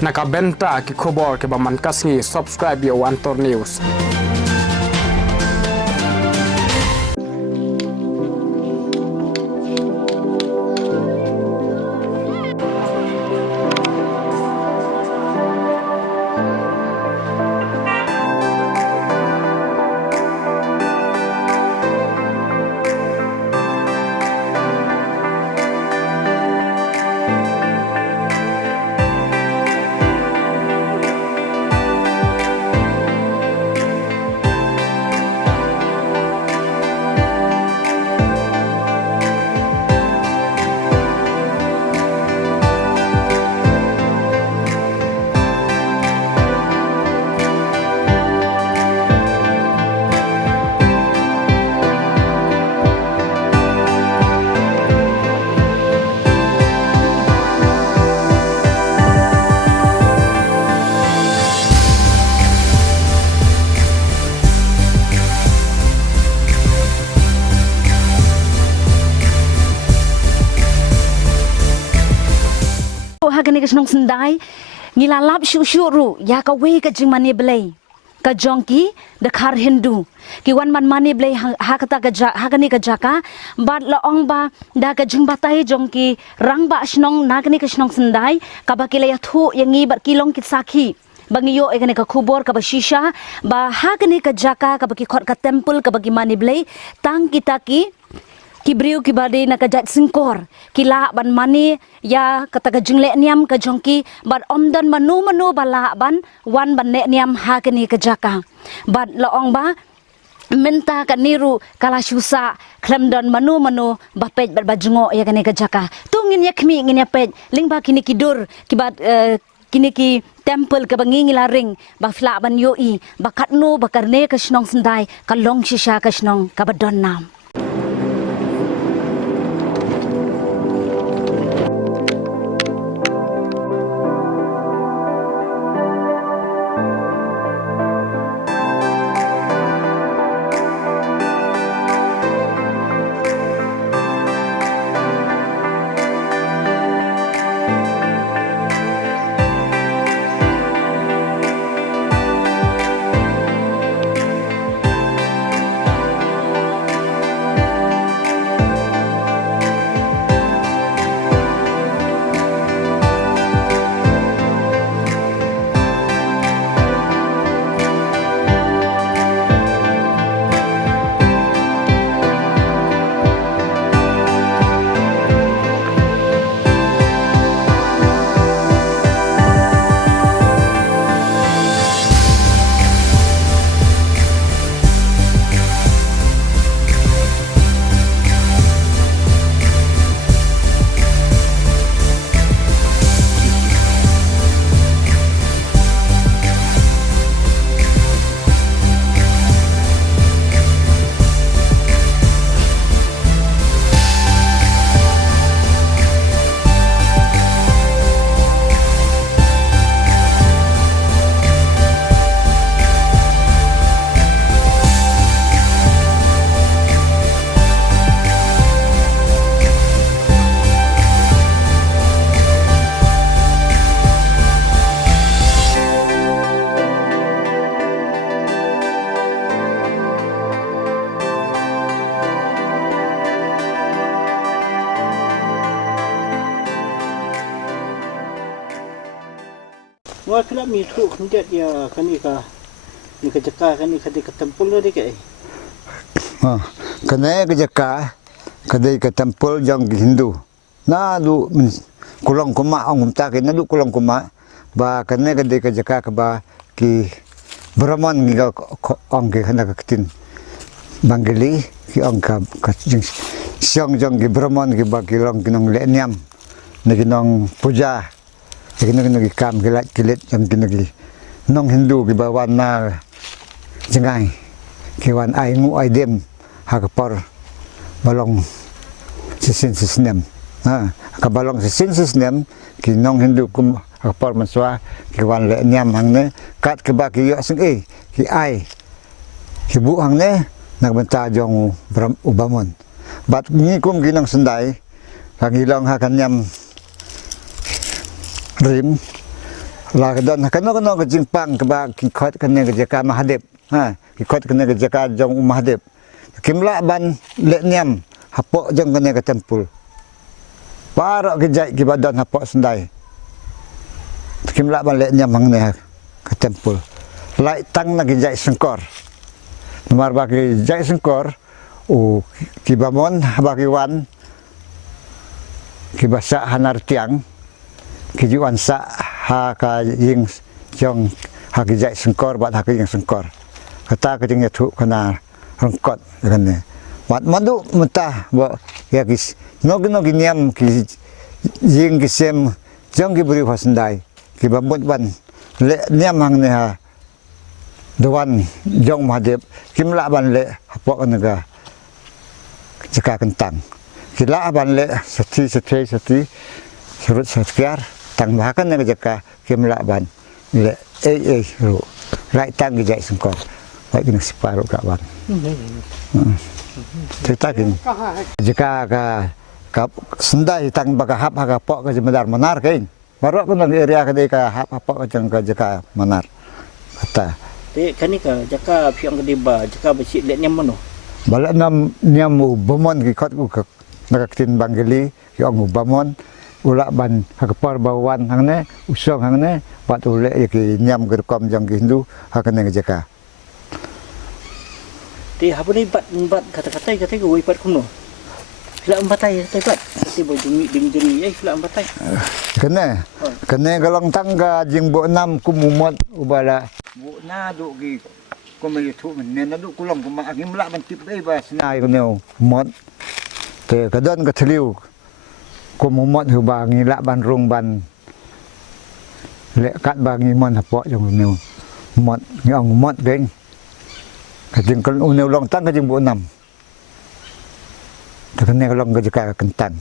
Nakabenta ki khobor ke baman kasngi subscribe yo Antor News. Hagani kasnong sendai ngilalap syuru ya ka we ka jing mani blay ka jongki de khar hindu ki wan man mani blay ha kata ka hagani ka jaka bat la ong ba da ka jing batai jongki rang ba snong nagani kasnong sendai ka ba kilaya thu yangi bat kilong kit sakhi bangiyo egane ka khubor ka ba shisha ba hagani ka jaka ka ba ki khot ka temple ka ba ki mani blay tang kita ki kibriu kibade na kajat singkor kila ban mani ya kata ka jingle niam ka jongki ban omdan manu bala ban wan ban ne niam ha kini ka jaka ban laong ba menta ka niru kala syusa klemdon manu bapej bat bajungo ya kini ka jaka tungin ya khmi ngin ya pej lingba kini kidur kibat kini ki temple ka bangi laring ba fla ban yoi bakatno bakarne ka snong sendai ka long shisha ka snong ka badon nam. Wah kena mitu kemudian ya kan ni ka jaka kan ni ka tempul ni ke. Kena ka jaka kadai ka tempul jang Hindu. Na du kulang kuma ang umta ke na du kulang kuma ba kena kadai ka jaka ka ba ki Brahman ni ka ang ke kana ka tin. Bangeli ki ang ka siang jang ki Brahman ki ba ki lang kinong lenyam na kinong puja. Kinagi kam kilat yang kinagi nong Hindu ki bawan na jengai kiwan ai ngu ai dem hakapar balong sisin sisnem ka balong sisin sisnem ki nong Hindu kum hakapar maswa kiwan le nyam hang ne kat ke ba ki yo sing ki ai ki bu hang ne nagbenta jong ubamon bat ni kum ginang sendai kang ilang hakan nyam rim lah kedon kano ke jingpang ke ba ki khot kene ke jaka mahadep ha ki khot kene ke jaka jong mahadep kimla ban le niam hapok jong kene ke tempul parok ke jai ki badan hapok sendai kimla ban le niam hang ne ke tempul lai tang na ki jai sengkor nomor ba ki jai sengkor o ki bamon ba ki wan ki basa hanar tiang kijuan sa ha ka ying jong ha ki jai sengkor bat ha ki ying sengkor kata ke jing thu kana rengkot kan ne mat mandu mentah ba ya kis nog niam ki ying ki sem jong ki beri pasandai ki bambut ban le niam hang ne ha dewan jong mahadep kimla ban le hapok naga jaka kentang kila ban le seti surut sekiar tang bahkan naga jaka kimla ban le ru rai tang ki jai sengkor baik kena separuh kak ban cerita kini jika ka sendai tang baka hap ha pok ke jemedar manar kain baru pun di area ke ka hap pok ke jaka manar kata te kani ka jaka piang ke deba jaka becik le nyam mano balak nam niam bomon ki khot ku nakatin banggeli ki ong bomon ulak ban hakapar bawan hang ne usong hang ne pat ule ki niam gerkom jang ki Hindu hakane jaka te apa ni bat kata-kata ke wei pat kuno Fila ambatai tai pat ti bo jemi fila ambatai kene galong tangga jing bo nam kumumot ubala bo na do gi ko me thu men ne na do kulong kuma agim la ban tip dai ba sinai ko neu mot te kadon ka thliu kumumot hu ba ngi la ban rung ban le kat ba ngi mon hapo jong neu mot ngi ong mot geng ka jing kon uneu long tang ka jing bo nam te kene galong ga jaka kentang